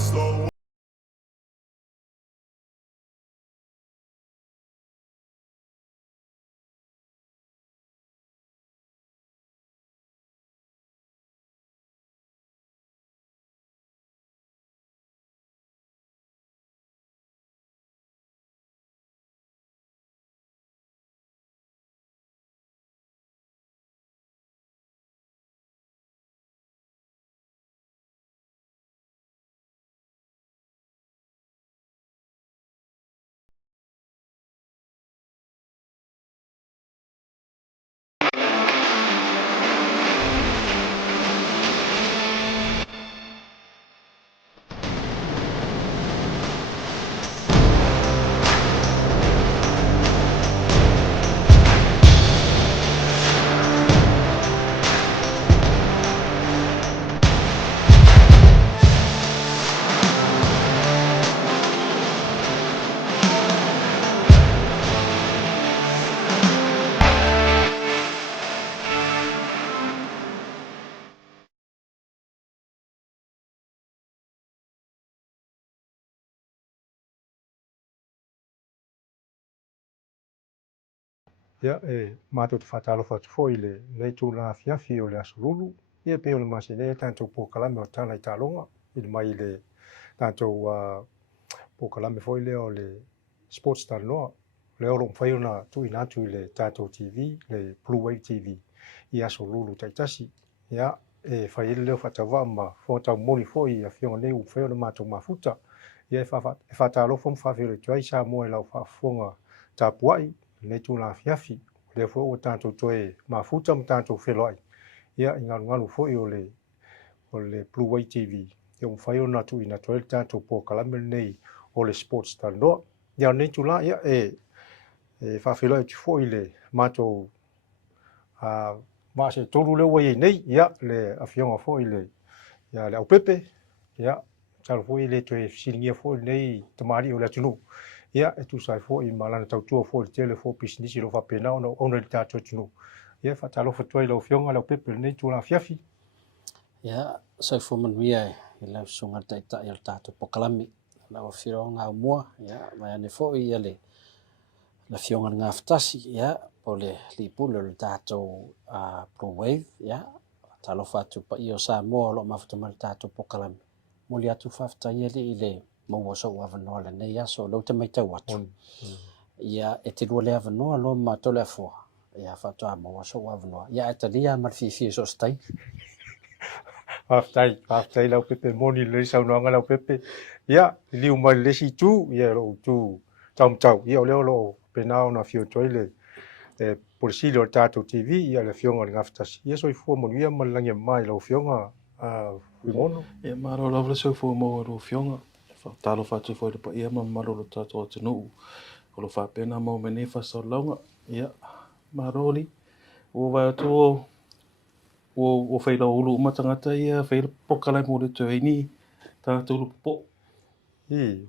slow. Ia matou te whatalofa atu foi nei tūna fiafi o le asolulu. Ia pe o le masine tātou pōkalame o tāna i tālonga. I le mai le tātou pōkalame foi le o le sports tānoa. Le oro mwhai ona tu inatu i le tātou TV, le Blue Wave TV. I asolulu taitasi. Ia whai ele leo whatawa ma whotau moni foi a whionga nei u whai ona mātou mafuta. Ia whatalofa mwhawhi le tuai sa mua e lau whafonga tāpuai. Nei tūna fiafi, le fo o tātou toe mafuta ma tātou whelai. Ia i ngalu foi o le Blue Wave TV. Ia mwhai o natu i na toe tātou pōkalame nei o le sports tānoa. Ia nei tūla ia whawhelai tu foi le mātou maase toru leo wai nei. Ia le awhionga foi le au pepe. Ia talo foi le toe silingia foi nei tamari o le atunu. Ia tu sai fo i malana tautua fo le tele fo pisinisi lo fa pena ona le tato tunu. Ia fatalo fo toi lo fionga lo pepe nei tu la fiafi. Ia sai fo manuia i la sunga taita i tato pokalami la o fionga o mua ia mai ane fo i le la fionga nga ftasi ia po le lipulo le tato Blue Wave ia talo fatu pa io sa mo lo mafuta mal tato pokalami. Moli atu fafta ia le mo so wa no le nei aso lo te mai tau atu ia e te lua le ava noa lo ma to le fo ia fa to mo so wa no ia e te lia ma fi so stai Aftai lau pepe moni le sau noanga lau pepe ia liu mai le si tu ia lo tu tau ia o lo penao na fio toile polisi lo tato TV ia le fionga ngaftas ia so i fu mo ia malangi mai lo fionga mono ia maro lau le so fu mo lo fionga talo fatu foi pa ia mamalo lo tato tunu o lo fa pena mo mene fa so longa ia maroli o va to o fai lo ulu matangata ia fai pokala mo le toini tato po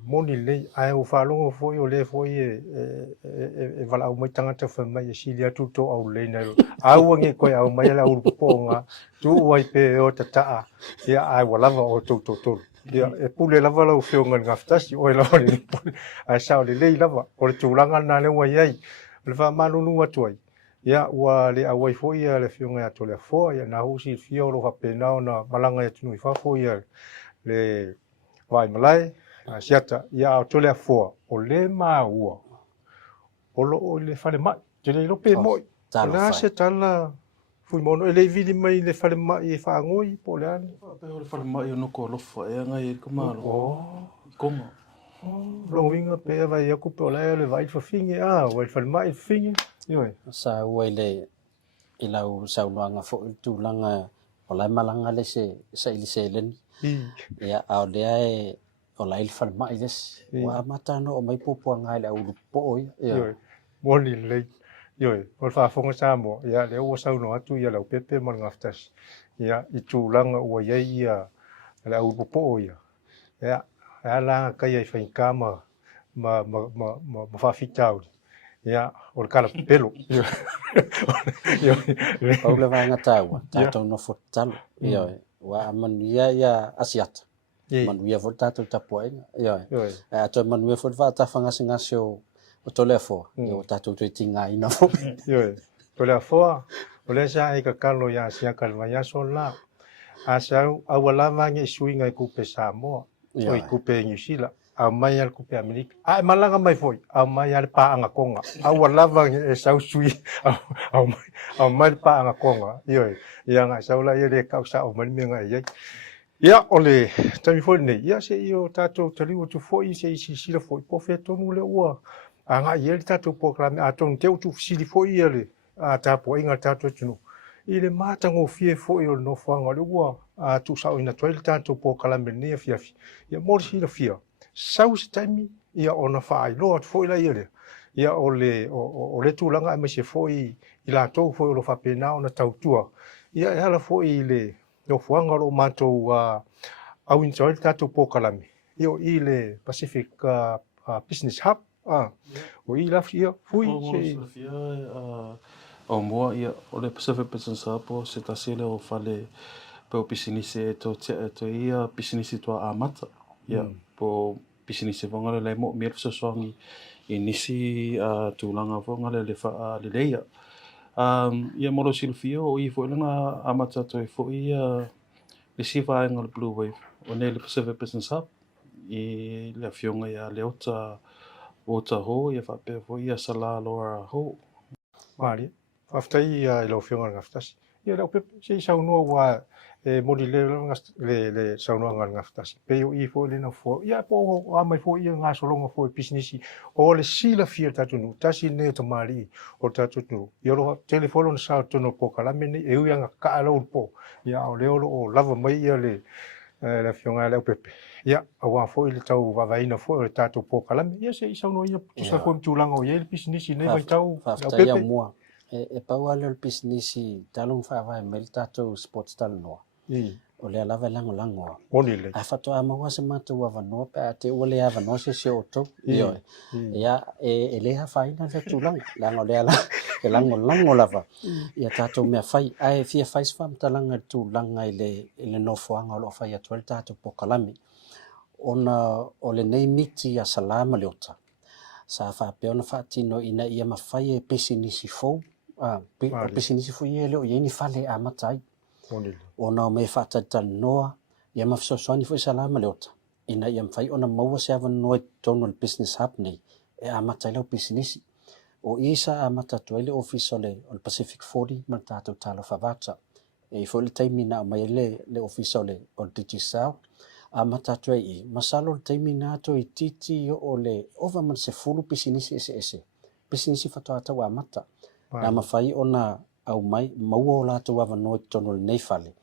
moni le ai o falongo foi o le foi e vala o mai tangata fa mai silia tuto au le na au nge ko au mai la ulu ponga tu wai pe o tata ia ai wala o to ia e pule lava lau whionga ngaftasi o e lava ni a sao le lei lava o le tūlanga nā le wai ai le wha manunu atuai ia ua le awai foi ia le whionga ato le fo ia na husi fio lo hapenao na malanga e tunu i whafo ia le vai malai siata ia o tole a fo o le ua o lo o le whare mai te le lope moi o le se tala fui mono e le vili mai le whare mai e whaangoi po le ane pe o le fale mai no ko lofa e nga e ko malo konga Longinga pe vai ia kupe o le vai whawhingi o e whare mai whingi ioi sa ua le i lau sau noanga fo i tūlanga o lai malanga le se ili se leni ia au lea e o lai le whare mai les wa matano o mai pupua ngai le au lupo ioi moni lei ioi o le whafonga sa mo ia le ua sau no atu ia lau pepe man ngaftas ia i tūlanga ua iei ia le au lupo ia ia la kai ai whainka ma whawhitau ia o le kala pelo au le vanga taua tatou no fotalo ioi wa man ia asiata manuia fo tatou tapuaʻiga ia Oi. atoe manuia fo le faatafagasigasi o tole afoa ia o tatou toe tigaina fo Oi. Tole afoa, o le sa e kakalo ia siaka le mai aso la. Asau aua lava nge suinga i kupe Samoa, o i kupe New Zealand, au mai al kupe Amerika. A malanga mai foi, au mai al paanga konga. Aua lava nge sau sui, au mai paanga konga. Ioi, ia nga saula ia le kausa o mani menga ia. Ia ole, tami foi nei, ia se io tato taliu tu foi se isi sila foi, po fe tonu le ua. Anga ia le tato proklame, a tonu teu tu sili foi ia le, a tapo inga tato tunu. I le matango fie fo i o no whanga le ua a tu sao ina toi le tātou po kalame nea fiafi. Ia morisi la fia. Sau se taimi ia o na whaai loa tu fo i la ia le. Ia o le tūlanga e mai se fo i la tau fo i o lo whapena o na tautua. Ia e hala fo i le no whanga lo mātou au ina toi le tātou po kalame. Ia o i le Pacific Business Hub. O i la fia fui se... O mua ia o le Pacific Business Hub o se tasile o fale pe o pisinisi e to ia pisinisi toa amata ia po pisinisi vonga le mo mir so songi i nisi tūlanga vonga le fa le leia ia moro silfio o i fo langa amata to fo ia le siva ngal Blue Wave o le Pacific Business Hub i le fionga ia le ota ho ia fa pe fo ia sala loa ho Mari. Aftai ia lo fionga ngaftasi. Ia lo pe se sauno wa modi le sauno ngal ngaftasi. Pe yo I fo le na fo. Ia po a mai fo ia nga solonga fo business o le sila fia tatunu. Tasi ne to mari o tatunu. Ia lo telefono sa tono po kala meni e ia nga ka lo po. Ia o le o lava mai ia le la fionga le pepe. Ia awa fo le tau va vaina fo le tatu po kala ia se sauno ia sa fo tulanga o ia le business ne vai tau. Ia mua. E pau ale o pisinisi talung whaawai me le tātou sports talanoa. O le alawa lango. Onile. A whatoa maua se mātou awanoa pe a te ua le awanoa se se o tau. Ioi. Ia e leha whaina le tūlanga. Lango le ala. E lango lava. Ia tātou mea whai. Ai fia whais whamtalanga tūlanga i le nofoanga o lo whai atua le tātou pokalami. Ona o le nei miti a salama le ota. Sa whapea ona whaatino ina ia mawhai e pisinisi fou. O pisinisi fo ia leo ia ni fale a matai ona me faatata noa ia mafsosoani fo salama leota ina ia mfai ona maua se ava noa tono le business hub nei e a matai leo pisinisi o isa a matatu ele office le Pacific 40 ma tatou talo favata e fo le taimina mai le office le o Digisao a matatu I masalo le taimina to I titi o le over man se fulu pisinisi ese pisinisi fatoata wa mata na mawhai ona au mai maua o lātou awanoa tono le nei fale.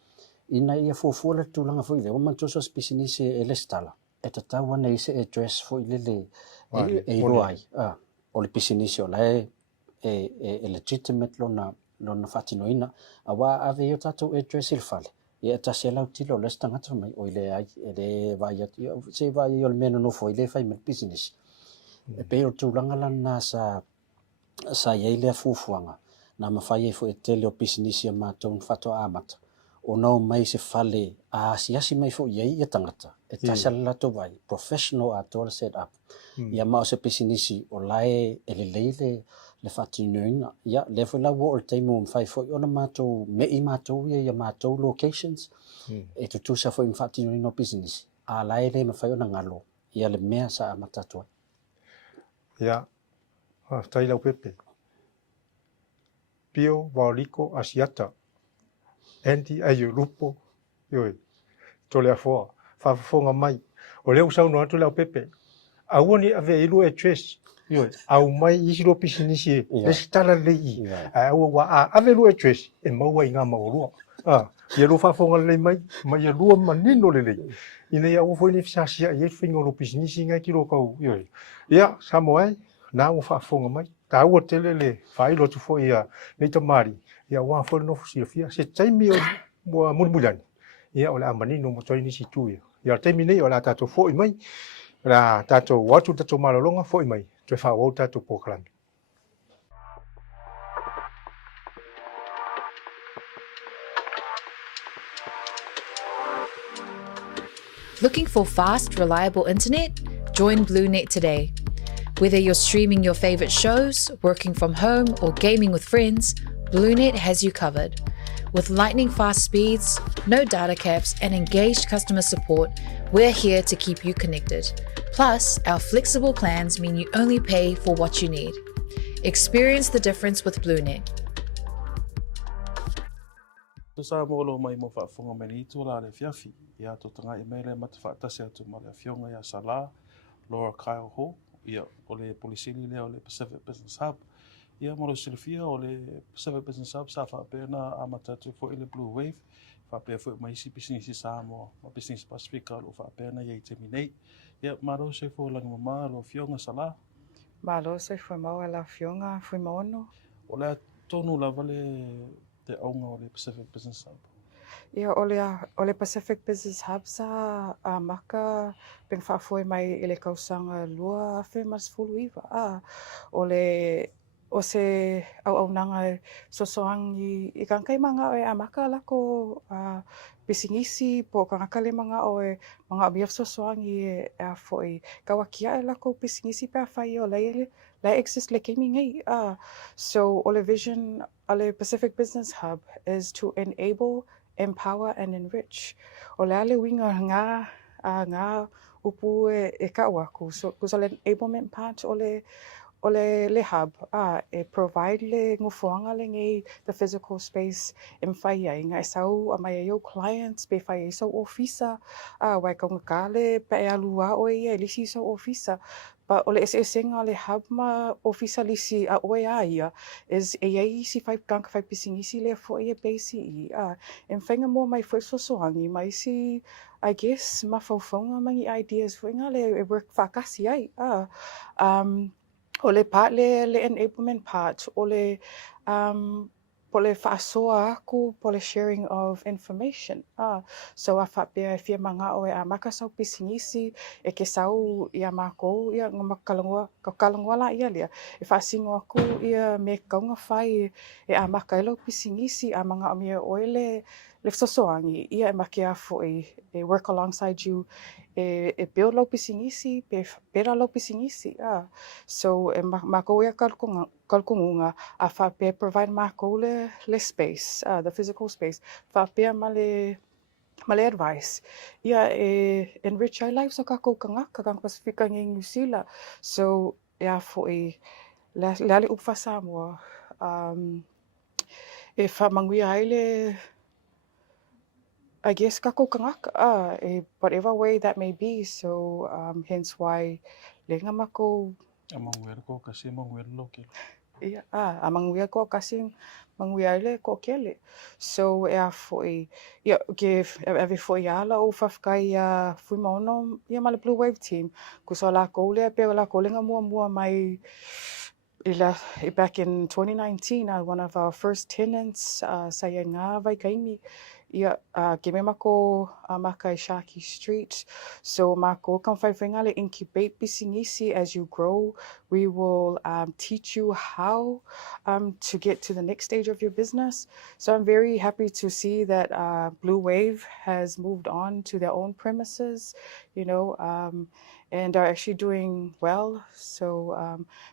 Ina ia fuafua le tūlanga fo I le, o mantoso spisinisi e le stala. E tatau ana ise e dress fo I le e roai. O le pisinisi o la e legitimate lona whatinoina. Awa ave o tātou e dress il fale. Ia e tasi alau tilo le stangata mai o ile ai, e le vai atu. Se vai o le mena no fo I le fai me pisinisi. E pe o tūlanga lana sa iei lea fufuanga na mawhai e fo e tele o pisinisi a mātou whato amata. O nau mai se fale a asiasi mai fo iei tangata. E tasa lato vai, professional a toa set up. Ia mao se pisinisi o lae e le leile le whatinuina. Ia le fo la wo o le teimu mwhai fo I ona mātou mei mātou ia mātou locations. E tutusa fo I mwhatinuina o pisinisi. A lae le mawhai ona ngalo. Ia le mea sa amata toa. Ia. Tai lau pepe. Pio, Vaoliko, Asiata. Andy, Ayo, Lupo. Ioi. Tole afoa. Whafonga mai. O leo sau no atu lau pepe. Awani ave ilu e tres. Ioi. Au mai isiro pisinisi. Estala lei. Awa wa ave ilu e tres. E maua inga maurua. Ia lo whafonga lei mai. Mai ia lua manino le lei. Ina ia ufo ini fisasia. Ia whingo lo pisinisi ngai kilo kau. Ioi. Ia, Samoa na o whaafonga mai. Ta ua tele le whailo tu fo ia nei tamari. Ia wā whore no fusilafia. Se taimi o mulmulani. Ia o le amani no mo toi nisi tu ia. Ia taimi nei o la tato fo I mai. La tato watu tato malolonga fo I mai. Toi whawau tato pokalami. Looking for fast, reliable internet? Join BlueNet today. Whether you're streaming your favorite shows, working from home, or gaming with friends, BlueNet has you covered. With lightning fast speeds, no data caps, and engaged customer support, we're here to keep you connected. Plus, our flexible plans mean you only pay for what you need. Experience the difference with BlueNet. Sa mo lo mai mo whaafunga meni tu la le fiafi. Ia to tanga I mele mata whaatasi atu ma le fionga ia Sala, Laura Kyle Ho, ia o le polisili lea o le Pacific Business Hub. Ia mo lo silifia o le Pacific Business Hub sa whaapena amata tu fo ile Blue Wave. Whaapea fo mai si business sa mo, ma business Pacifica lo whaapena ia I te minei. Ia maro se fo langi mama lo fionga Sala. Malo se foi mau la fionga, foi mono. O le tonu la vale te aunga o le Pacific Business Hub. Ia ole Pacific Business Hub sa maka peng foi mai ele kausanga lua fe mas fuluiva. Ole o se au nanga sosoangi I kangkai manga o maka lako pisingisi po kangakale manga o mga abiaf sosoangi foi kawakia lako pisingisi pa fai o le exist le gaming ai. So ole vision ole Pacific Business Hub is to enable, empower and enrich. Ole ale winga nga upu e kawaku. So kusale enablement part ole le hub provide le ngufuanga le ngai the physical space whai ai ngai sau mai yo clients be whai so officer wai konga kale pe alua o ia lisi so officer but ole senga le hub ma officer lisi a o ia is ai si 5 kank 5 pisingisi le fo ia basi en whainga mo mai fo so soangi mai si I guess ma faufonga mangi ideas fo le work fakasi ai ole part le enablement part ole pole whaasoa aku pole sharing of information so whapea fia manga o maka sau pisingisi e ke sau ia mako ia ngamakalangwa la ia lia e whaasingo aku ia me kaunga whai e maka elo pisingisi manga o mea oele le sosoangi ia make a foi e work alongside you e build lo pisingisi pera lo pisingisi so e mako ia kalkunga whapea provide mako le space the physical space whapea male advice ia enrich our lives so kako kang Pasifika ngi New Zealand so ia foi le upfa Samoa e whamangui ai I guess kako kangaka whatever way that may be so hence why lenga mako Amanguera ko kasi manguera loki. ia amanguera ko kasi manguera le ko kele so foi ia ke ave foi ala o fafkai fui mono ia male Blue Wave team kusala ko le pe la ko lenga mua mai back in 2019 one of our first tenants saya nga vai kaimi ia ke me mako maka Shaki Street so mako kan fai le incubate pisingisi as you grow we will teach you how to get to the next stage of your business so I'm very happy to see that Blue Wave has moved on to their own premises you know and are actually doing well so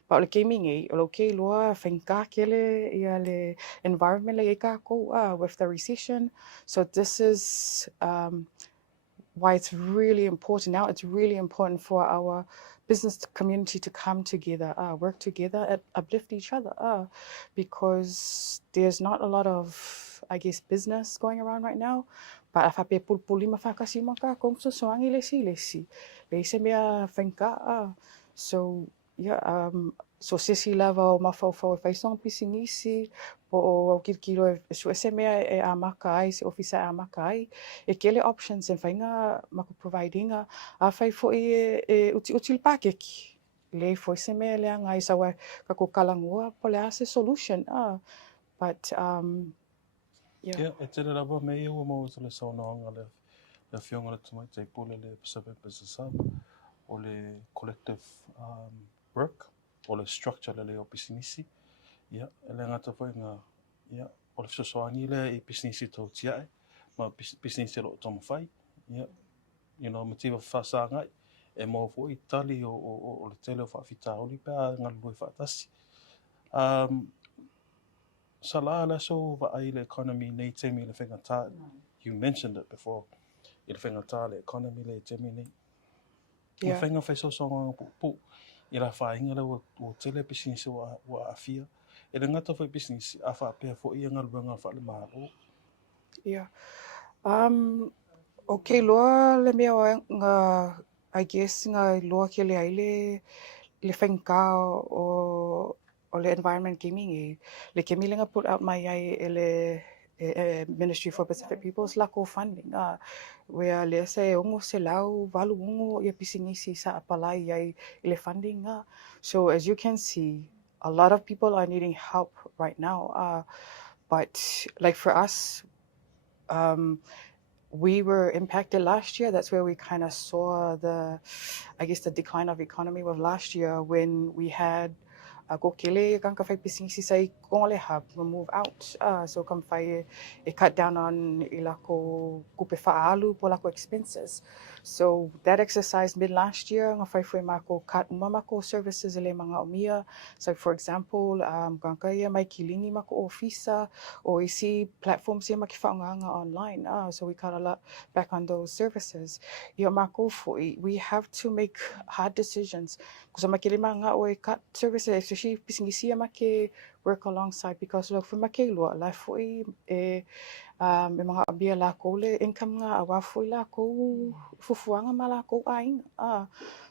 but le gaming okay loa fenka kele ia le environment le ka ko with the recession so this is why it's really important now it's really important for our business community to come together work together uplift each other because there's not a lot of I guess business going around right now but if I pe pulpuli mafakasi maka kung so soangi lesi se mea whenka so yeah so sisi lava o mawhau whaisong pisingisi po o kirikiro so se mea e amaka ai se ofisa e amaka ai e kele options and whainga mako providinga a whai fo e util pakeki le fo se mea lea ngai sawa kako kalangua po lea se solution but Yeah, e tere raba me iu mo le saunoanga le fionga le tumai te pule le Pacific Business Hub o le collective work o le structure le o pisinisi. Yeah, ele ngata fai ngā o le fisosoangi le I pisinisi tau tiae ma pisinisi lo toma fai. Yeah, matiwa whasangai, e mo fo I tali o le tele o whawhitaoli pēr ngā lue whaatasi. Sala la so va ai le economy nei temi le whengata. You mentioned it before. I le whengata le economy le temi nei. Ua Yeah. whenga whai so songa pu. I la whainga le o tele business wa awhia. E le ngata whai business a whapea fo I ngā luenga wha le maro. Yeah. Okay, loa le mea o ngā, I guess ngā loa ke le aile le whenka o le environment gaming e le ke milinga put out mai ai e le Ministry for Pacific Peoples lako funding where le se ongo se lau walu ongo ia pisinisi sa apalai ai i le funding so as you can see a lot of people are needing help right now but like for us we were impacted last year. That's where we kind of saw the decline of economy of last year when we had ko kele kang ka fai pisingisi sai kong le hub move out so kam fai it cut down on ilako kupe faalu po lako expenses. So that exercise mid last year nga fai foi mako cut mamako services ele mga omia. So for example kang kaya mai kilingi mako ofisa o isi platforms ia makifaanga online so we cut a lot back on those services. Ia mako foi we have to make hard decisions kusa makilima nga o cut services especially pisingisia make work alongside because look for make lo la foi e mga abia la ko le income nga awa foi la ko fufuanga mala ko ai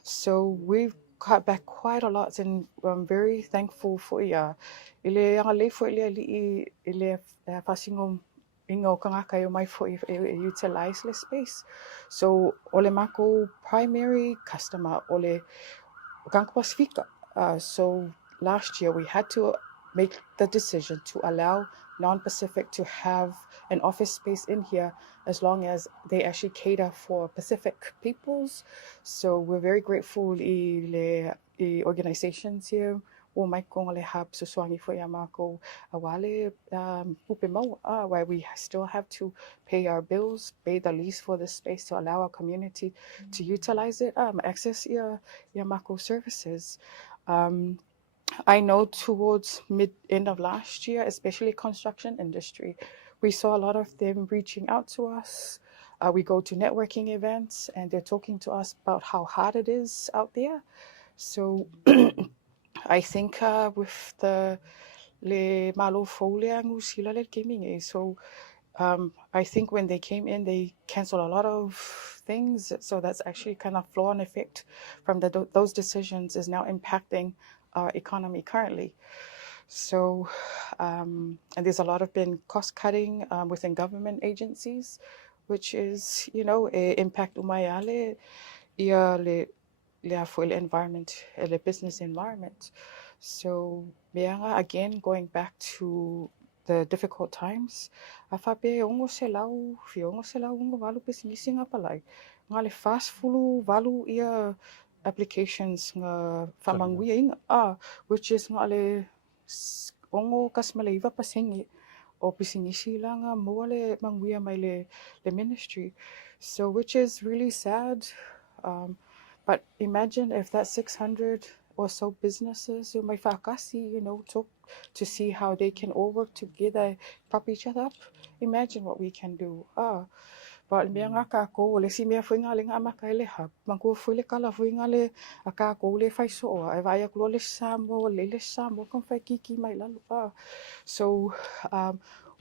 so we've cut back quite a lot and I'm very thankful for ile nga le foi ile passing ingo kanga kayo mai for utilize the space so ole mako primary customer ole kang Pacifica. So last year we had to make the decision to allow non-Pacific to have an office space in here as long as they actually cater for Pacific peoples. So we're very grateful I organizations here. O mai kong le hab susuangi fo yamako awale pupe mau where we still have to pay our bills, pay the lease for the space to allow our community to utilize it, access yamako services. I know towards end of last year, especially construction industry, we saw a lot of them reaching out to us. We go to networking events and they're talking to us about how hard it is out there. So I think with the le malo foliangu sila le gaming so I think when they came in they canceled a lot of things so that's actually kind of flow on effect from those decisions is now impacting our economy currently. So and there's a lot of been cost cutting within government agencies which is impact umayale ia le for the environment, the business environment. So, again, going back to the difficult times, afape ongo se lau ongo valu business nga palai. Nga le fast fulu valu ia applications nga famangui inga which is nga le ongo kasmaleiva pasengi o pisinisi la nga mo le manguia mai le ministry. So which is really sad. But imagine if that 600 or so businesses, my fakasi, took to see how they can all work together, prop each other up. Imagine what we can do. But me nga kako le si me foi nga le nga makaile hab. Mangko foi le kala foi nga le akako le fai so ai vai aklo le samo kon fai kiki mai lalu. So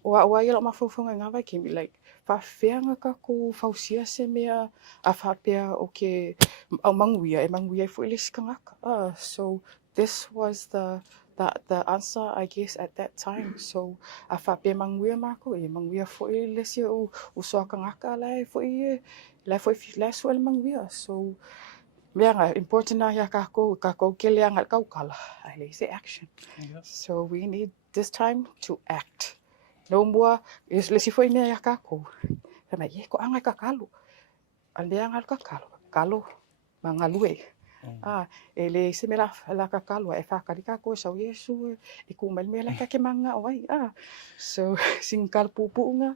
o ia ma fofonga nga vai kimi like fa feanga kako fausia se mea a fa pea okay manguia foi le skangaka. So this was the answer I guess at that time. So a fa pea manguia mako manguia foi le si o so kangaka lai foi so manguia. So Mea important na ya kako kele angat kau kala. I say action. So we need this time to act. No more is le si foi mea ya kako. Sama ko angai kakalo. Ande angal kalo mangalue. Ele se mela la kakalo e fa kadika ko sa Yesu e ku mel mela ka ke manga oi. So singkal pupu nga.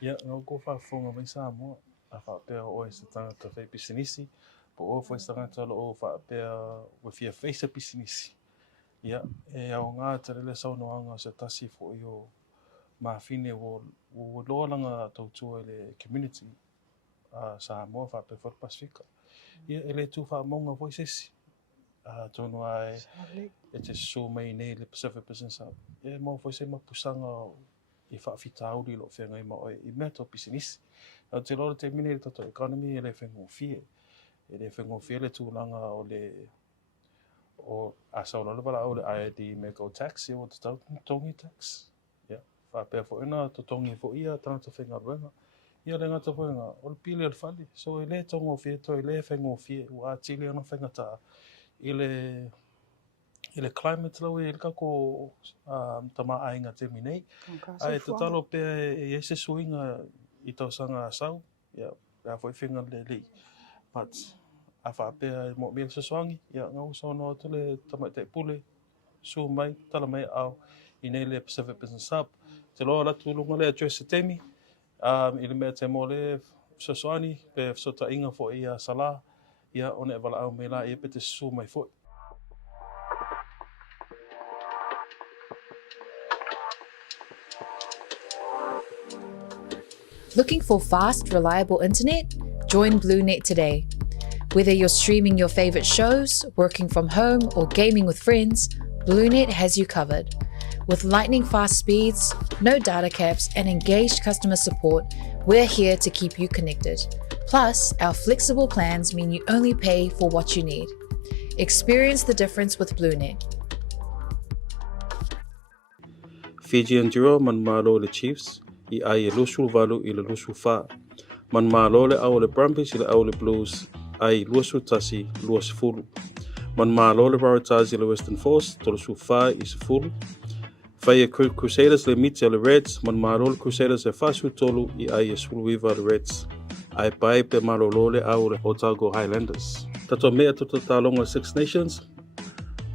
Ya, no go fa fonga mai Samoa. a whaapea o e se tangata whai pisinisi, po o whai tangata o whaapea whawhia whaisa pisinisi. Ia, e au ngā tarele saunoanga se tasi fo i o mawhine o loa langa tautua le community Samoa whaapea whare Pasifika. Ia, ele tu whaamonga voicesi. Tono ai e te so mai nei le Pacific Business Hub. E mo voice ma pusanga I whaafita auri lo whenga I mo I mea tō pisinisi. Te lora te mine le tato economy e le whengo fie. E le whengo fie le tūlanga o le o asauna le wala o le IID me go tax e o te tongi tax. Ia, whaapea fo ina to tongi fo ia tangata whenga ruenga. Ia le ngata whenga o le pili al whali. So e le tongo fie to I le whengo fie o a tili ana whenga ta I le climate lau e kako tama ainga te minei. Ai te talo pia e se suinga I tau sanga asau. Ia, pia foi whenga le li. But a whaapea mo mele se soangi. Ia, ngau sono to le tama te pule. Su mai, tala mai au I nei le Pacific Business Hub. Te loa latu lunga le address se temi. I le mea te mo le se soani. Pe sota inga fo I a sala. Ia, one e wala au me la I pe te su mai foi. Looking for fast, reliable internet? Join BlueNet today. Whether you're streaming your favorite shows, working from home, or gaming with friends, BlueNet has you covered. With lightning fast speeds, no data caps, and engaged customer support, we're here to keep you connected. Plus, our flexible plans mean you only pay for what you need. Experience the difference with BlueNet. Fiji and Jura man malo le Chiefs I ai e lusu valu I le lusu wha. Man malo le au le Brumbies I le au le Blues ai lusu tasi luas fulu. Man malo le Waratahs I le Western Force to lusu wha I se fulu. Whai e Crusaders le miti le Reds, man malo le Crusaders e whasu tolu I ai e suluiva le Reds. Ai pai pe malo le au le Otago Highlanders. Tato mea to talonga Six Nations,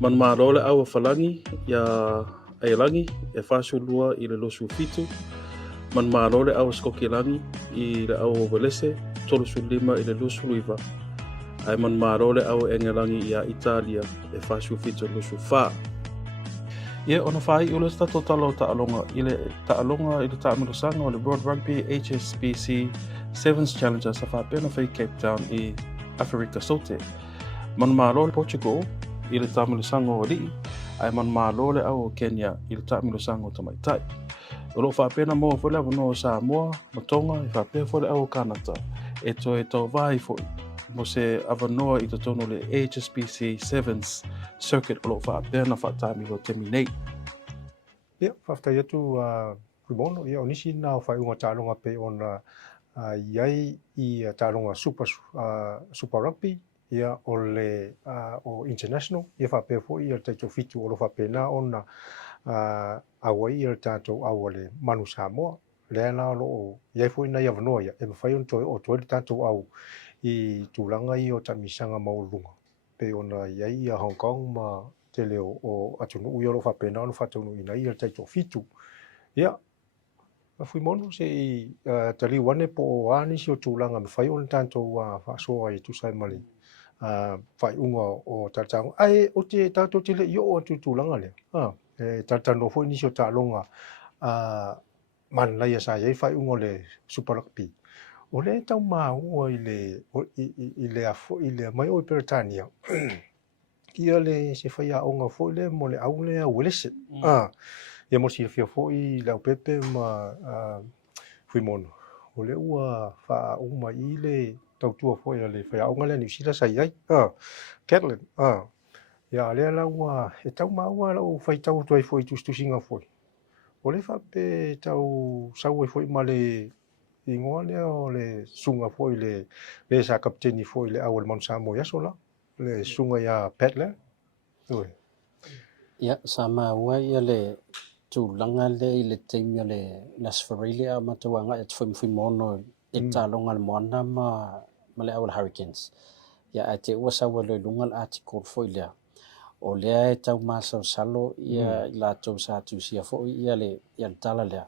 man malo le au e Falangi ia Ailangi e whasu lua I le lusu fitu. Man malo le au Skokilangi I le au Velese, tolusu lima I le lusu luiva. Ai man malo le au Engelangi ia Italia e whasu fitu lusu wha. Ia ona whai ule tato talo taalonga I le taalonga I le taamilosanga o le World Rugby HSBC Sevens Challenger sa whapena whai Cape Town I Afrika Sote. Man malo le Portugal I le taamilosanga o Rii, ai man malo le au Kenya I le taamilosanga o Tamaitai. O lo whapena mo whole no Samoa, Matonga, I whapea whole au Kanata, e tau vai fo mo se avanoa I te tono le HSBC Sevens Circuit o lo whapea na whatami lo temi nei. Ia, whaftai atu kumono, ia onisi nā whai unga tālonga pe ona iai I tālonga Super Rugby, ia o le o International, ia whapea fo I taito fitu o lo whapea nā ona awai I tātou awa le Manu Samoa, lea nā lo iai fo ina ia wanoa ia, e mawhai on toi o toi le tātou au I tūlanga I o tamisanga maulunga. Pe ona iai I Hong Kong ma te leo o atunu ui o lo whapea nā ono whatunu ina I taito fitu. Ia, fui mono se I tali wane po o ani si o tūlanga me whai on tātou whasoa I tusai mali. Whai unga o tātau. Ai, o te tātou te le I o atu tūlanga lea. Tātano fo inisio tālonga man lai sa iai whai unga le Super Rugby. O le tau māua I le mai o I Peretania. Ia le se whai a onga fo le mo le au le a Welese. Ia mo si fia fo I le au pepe ma fui mono. O le ua wha uma I le tautua fo I le whai a onga le New Zealand sa iai. Catlin. Ia lea lau e tau maua lau whai tau tuai fo I tustusinga fo. O le whape tau sau e fo I ma le ingoa lea o le sunga fo I le sa kapteni fo I le au le Mount Samoa yaso la. Le sunga ia Pat lea. Ia, sama ua ia le tūlanga le I le teimi le Lasfarelia matawanga e tfui mono e tālonga le moana ma le au le Hurricanes. Ia a te ua sawa le lunga le article fo I lea. O lea e tau masau salo ia I lātou sa tusia fo ia le tala lea.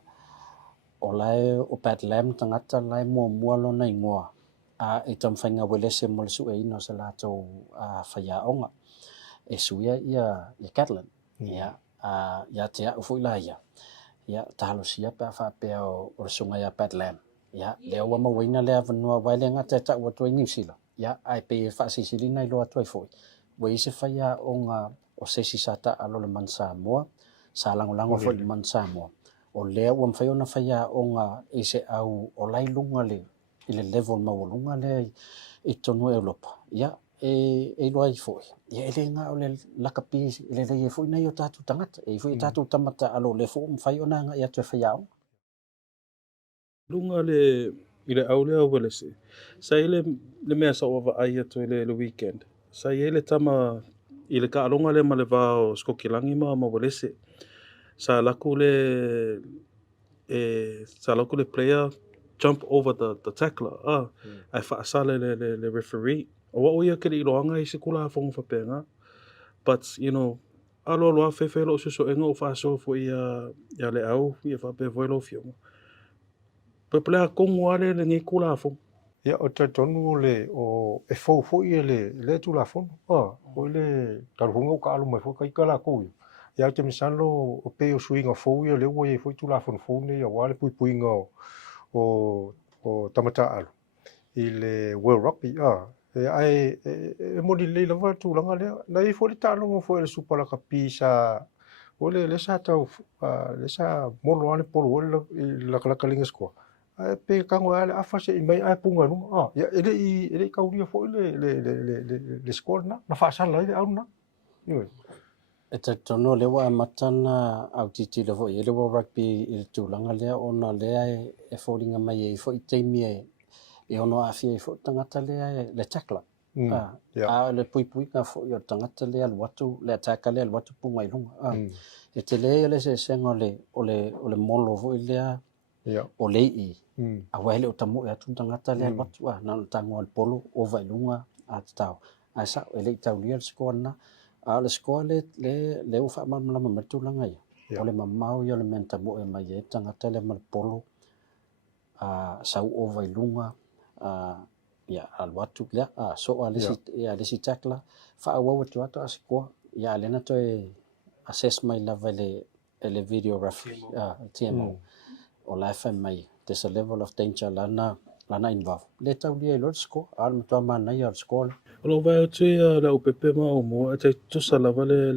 O lae o Pat Lam tangata lae mua lona ingoa. I tam whainga wele se mo le su e ino sa lātou whaiaonga. E suia ia Catalan. Ia te au fui la ia. Ia talo sia pa whapea o sunga ia Badland. Ia leo wa mawina lea vanua waile ngata ta ua toi New Zealand. Ia ai pe whaasisilina i loa toi fui. Wa ise whaiaonga o sesi sata alo le man Samoa. Sa lango fo le man Samoa. O lea ua mwhaiona whaiaonga ise au o lailunga le ile level mawalunga le i tonu Europa. Ia e loa i foi. Ia ele nga o le lakapi ele le e foi nei o tatu tangata. E foi tatu tamata alo le fo mwhaiona nga ia te whaiaonga. Lunga le aule au wele se. Sa ile le mea sa ova ai atu le weekend. Sa ile tama ile ka alonga le ma le vao skokilangi ma wele se. Sa laku le player jump over the tackler. Ai whaasale le referee. O wa oia kere iloanga i se kula fonga whapenga. But, you know, alo loa fefe lo suso enga o whaaso fo ia le au, ia whape voelo fionga. Pepelea kongu ale le ngi kula fonga. Ia o te tonu le o e fau foi le tu la fon. O le tarhunga o ka alu mai fo kai kala ko. Ia te misalo o pe o swing o fo ia le o e foi tu la fon fo ne ia wale pui pui ngo o tamata alu. I le World Rugby ai mo di le lava tu langa le na i fo le talo fo le super ka pisa o le sa tau le sa mo lo ale polo la kalinga sko. Pe kango ale afase i mai ai punga no ya ele kauria fo le score na fa sala ile au na E te tono le wa matana au titi le fo ele wa rugby i tu langa le ona le e folinga mai e fo i teimi e ono afia i fo tangata le tackler. Le pui ka fo i tangata le al watu le tackle le al watu punga i lunga. E te le se sengo o le molo fo i lea o le i. A wele o tamu e atu tangata le al watu na tango al polo o vai lunga a tau. A sa ele i tau lia score na. Le score le ufa mamlama metu langa ia. O le mamau ia le menta mo e mai e tangata le mal polo. Sau o vai lunga. Ya al watu ya so alisi tackler fa awa tu atu asiko ya lena to assess my level le video referee TMO o life mai there's a level of danger lana involved leta uli lo score al to mana ya score Alo vai tu la upepe ma o mo ate tu sala vale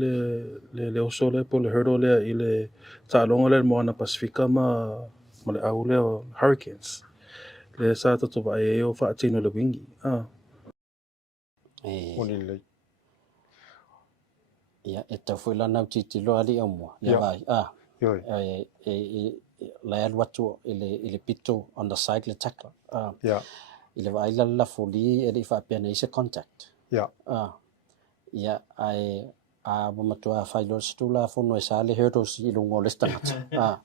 le osole po le hurdle le ile talonga le mo na Pacifica ma le aule Hurricanes. Le sa to va e o fa tino le wingi. Onile. Ya eta foi la na titi lo ali o mo. Ya vai. La al watu ile pito on the side le tackler. Ile vai la foli e fa pena ise contact. Ya ai bo matua fai lo stula fo no sa le hurdles i lungo le stangata.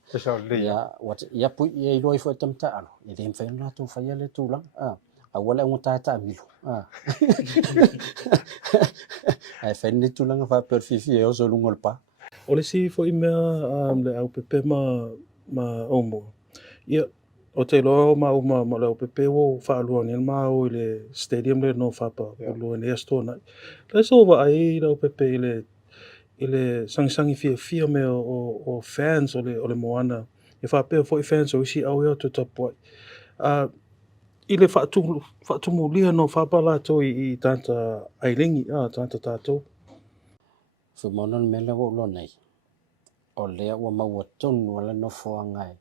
Ya what ya pu e lo fo tamta alo. Ile em fa na tu fa le tu lang. Awala ang tata milo. Ai fa ni tu lang fa per fifi e o so lungol pa. O le si fo i mea le au pepe ma omo. Ia o te loa ma le au pepe o wha alua ni ma o le stadium le no whapa o lua ni asto nai. Le so wa ai le au pepe i le sangisangi fia me o fans o le moana. E whapea fo i fans o isi au ea tu tapoi. I le whaatumu lia no whapala to i tanta ailingi, tanta tātou. Fumonon mele wo lo nei. O lea ua maua tonu ala no foangai.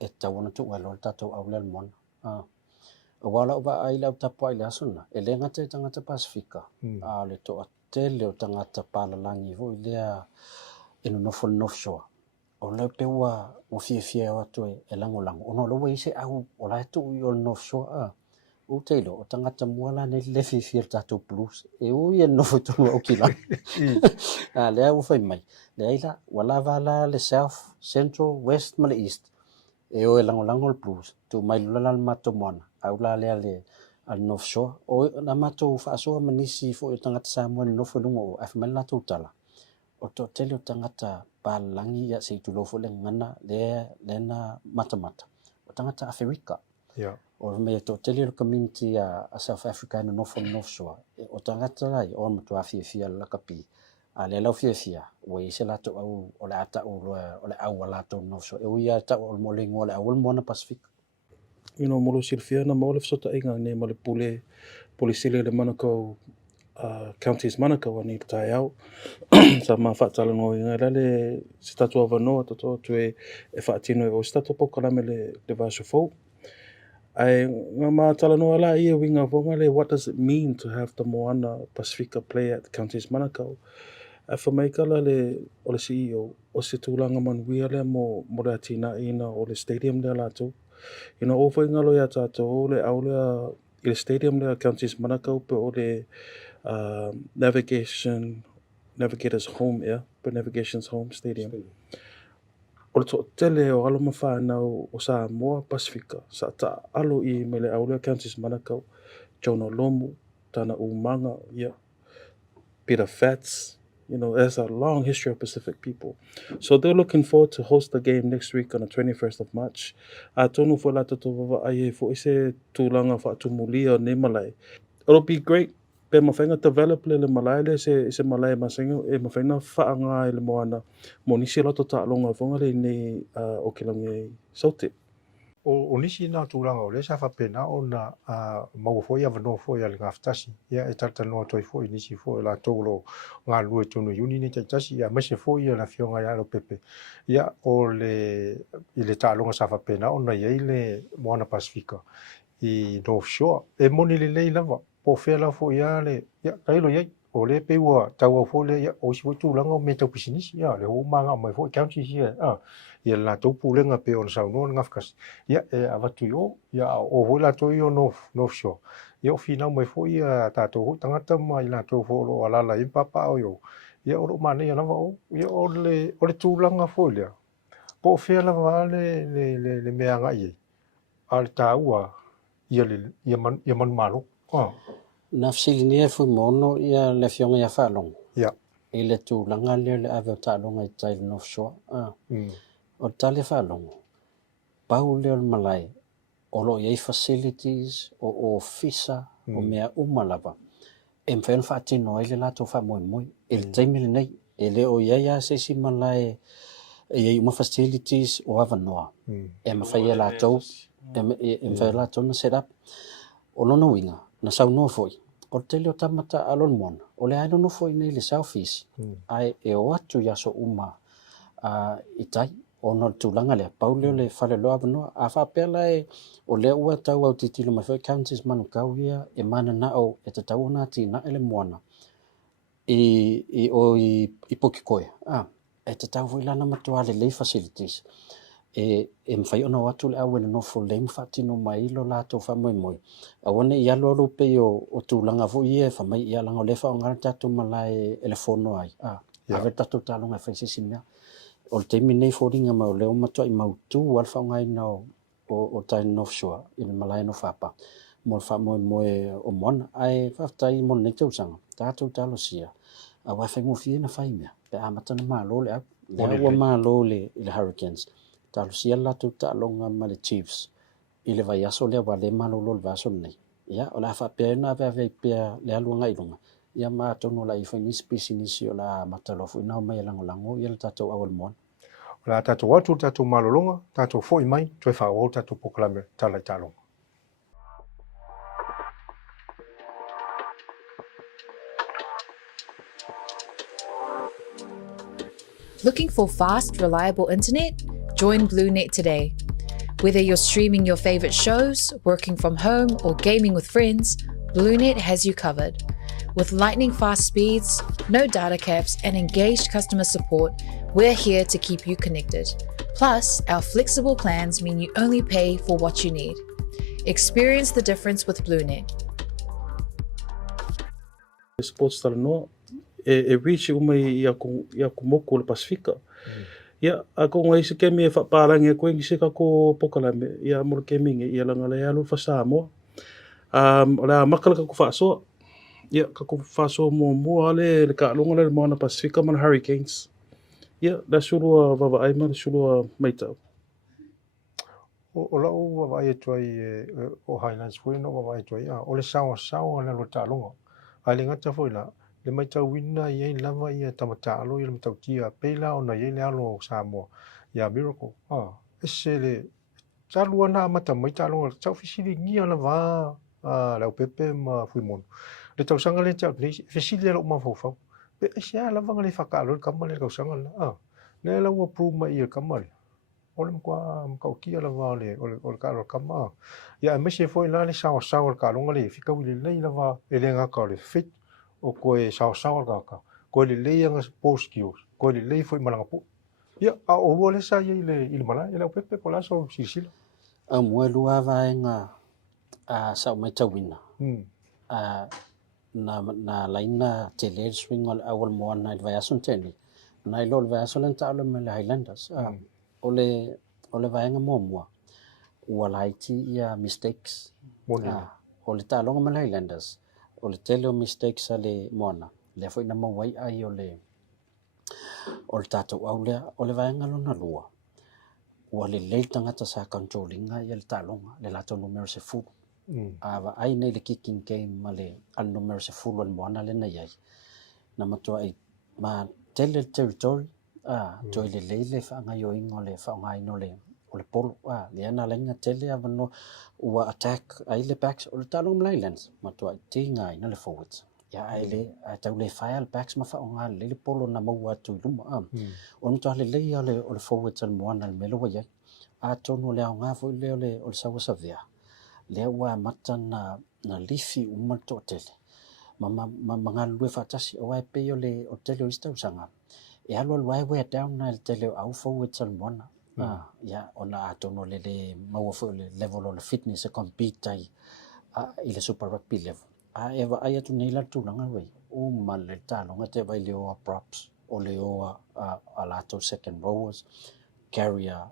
E tawana tu walo tātou au lel mon. O wala uwa ai lau tapo ai le asuna. E le ngata i tangata Pasifika. Le to a tele o tangata palalangi vo i lea inu nofo nofshoa. O leo pe ua fia o atu e lango. Ono lo wei se au o lai tu i o nofshoa. O teilo, o tangata muala ne le fia tātou blues. E ui e nofo tonu au kila. Lea u fai mai. Lea ila, wala vala le south, central, west, ma le east. E o e lango le blues. Tu mai lula mato moana. Au la lea le al North Shore. O na mato whaasoa manisi fo i tangata Samoa ni nofo lungo o afimani la tūtala. O to tele o tangata pālangi ia se i tulofo le ngana le na mata. O tangata Afrika. Yeah. O me to tele lo community a South Africa no North Shore. O tangata lai o mo to afia la kapi. A le lau fia we se la to au o le ata o le au la to North Shore. E wi ta o mo le ngole au mo na Pacific. Molo silfia na mo le sota inga ne mo le pule sile le Manukau counties Manukau ni tai au. Sa ma whaatala no inga le se tatu avanoa toto tue e whaatino o se tatu pokalame le vaso fau. Ai ngā mātala noa la ia winga vonga le what does it mean to have the Moana Pacifica play at the Counties Manukau. Ai whamaikala o le CEO o se tūlanga manuia le mo le atina ina o le stadium le lato. Ina ofa ingalo ia tātou o le au lea i le stadium le Counties Manukau pe o le Navigators Home, pe Navigation's Home Stadium. O le tō tele o alo mawhanau o Samoa Pacifica, sa ta alo I me le Aulea Counties Manukau, Jonah Lomu, Tana Umanga, Peter Fats. There's a long history of Pacific people. So they're looking forward to host the game next week on the 21st of March. A tonu fo la toto wawa aie fo ise tūlanga whaatumulia o ne malai. It'll be great. Pe mawhainga develop le malai le se malai masenga e mawhainga whaanga I le moana mo nisi loto tālonga whonga le nei o kilangi saute. O nisi nā tūranga o le sa whapena o na mau foi avano foi al ngaftasi. Ia e tata noa toi foi nisi foi la tōlo ngā lue tonu yuni ni taitasi. Ia mese foi la fionga ia lo pepe. Ia o le tālonga sa whapena o na iei le Moana Pacifica I North Shore. E moni le lei lava. Po fela fo ia le ia kailo ia o le peua taua fo le ia o si fo tūlanga o me tau pisinisi ia le ho manga mai fo county ia ia la tau pulenga pe o sa no ngafkas ia e avatu yo ia o ho la to yo North Shore ia o fina mai fo ia tato ho tangata mai la to fo lo ala la impapa o yo ia o mane ia lava o ia o le tūlanga fo le po fela vale le meanga ia al taua ia man malo Na fsili ni fu mono ia le fionga ia whalong. Ia. E le tūlanga le ave o tālonga I tai North Shore. O tale whalong. Pau leo malai. O lo iei facilities, o fisa, o mea umalava. E mwhaen whaatino e le lato wha moi. E le taimile nei. E le o iei a se si malai. E iei uma facilities o avanoa. E mwhai e lato. E mwhai lato na set up. O lono winga. Na sau no foi. O tele o tamata alon mon. O le aino no foi nei le Southeast. Ai e o atu yaso uma itai. O no tūlanga lea. Paulio le whale loa wanoa. A whapela e o le ua tau au titilo mai whai Counties Manukau ia. E mana na o e te tau na ti na ele moana. I Pokikoe. E te tau voi lana matua le lei facilities. E mwhai ona watu le au no fo le mwhatino mai lo lato wha moi. A wane I alo alo pe o tūlanga vo I e whamai I alanga o le wha o ngara tatu malai elefono ai. Awe tatu tālonga e whaisisi mea. O le teimi nei fōringa mai o leo matua I mautu alfa o ngai na o tai North Shore I le malai no whapa. Mo le wha moe o moana. Ai whaftai mo nei tausanga. Tātou tālo sia. A wai whaingo fie na whai mea. Pe amatana maa lo le au. Le au maa lo le Hurricanes. Talo sia la tu tālonga ma le Chiefs. I le vai aso lea wale malolo le vaso nei. Ia, o la whapea na ave pia le alua ngai lunga. Ia maa tono la I whainisi pisinisi o la matalofu. Ina o mai lango. Ia le tatou awal moana. O la tatou atu, tatou malolonga, tatou fo I mai, toi whao tatou pokalame talai tālonga. Looking for fast, reliable internet? Join BlueNet today. Whether you're streaming your favorite shows, working from home, or gaming with friends, BlueNet has you covered. With lightning fast speeds, no data caps, and engaged customer support, we're here to keep you connected. Plus, our flexible plans mean you only pay for what you need. Experience the difference with BlueNet. Sports tala noa, e reach umai I aku moku le Pacifica. Ia, a ko ngai se kemi e whaparangi a koe ngi se kako pokalame. Ia, mora kemi nge, ia langa le alu whasamoa. O la makala kako whaasoa. Ia, kako whaasoa mua le ka alonga le Moana Pacifica mana Hurricanes. Ia, la surua vava aima, la surua maitau. o la o va e toi o Highlands foi no va e toi o le sao na lo talonga ai le ngata foi la le mai tau wina i lava i tamata alo i le tau tia pela ona i le alo Samoa ia miracle ese le talua na mata mai talonga tau fisili ngia la va la pepe ma fui mon le tau sanga le tau fisili lo ma fo pe ese la va le fakalo ka ma le tau sanga le la wo prove mai i ka ma ole mkwa mkaukia la vale ole kalo kama ya meshe foi la le sao kalo le fika wile le la va ele nga ka le fit o ko e sao ka ko le nga post skills ko le foi malanga pu ya o vole sa ile mala ile pepe ko la so sisila Mo lua vaenga sa mai tawina na laina tele swing ol awal mo na vai asun teni na lol vai asun ta lo mele Highlanders ole vaenga mo wala iti ya mistakes ole ta lo mele Highlanders ole tele mistakes ale mona le foi na mo wai ai ole tato ole vaenga lo na lua wale le tangata sa controllinga ia le talonga le lato numero se fu ava ai nei le kicking game male al numero se fu le moana le nei ai na matua ai ma tele territory toi le fa nga yo ingo le fa nga ino le ole polo le ana lenga tele avano ua attack ai le backs ole talonga Highlands matua tinga ina le forwards ya ai le tau le file backs ma fa nga le polo na mo atu luma on to le ole forwards al moana le melo ya tonu le nga fo le ole sa via le wa mata na lifi umato tele mama ngalue fa tasi o ai pe ole o tele o sta usanga e alo wai we down na tele au forwards al moana ya ona tonu le mo fo le level of fitness compete ai ile super rugby level eva ai tu nei la tu langa we o mal le talo ngate vai le o props o le o alato second rowers carrier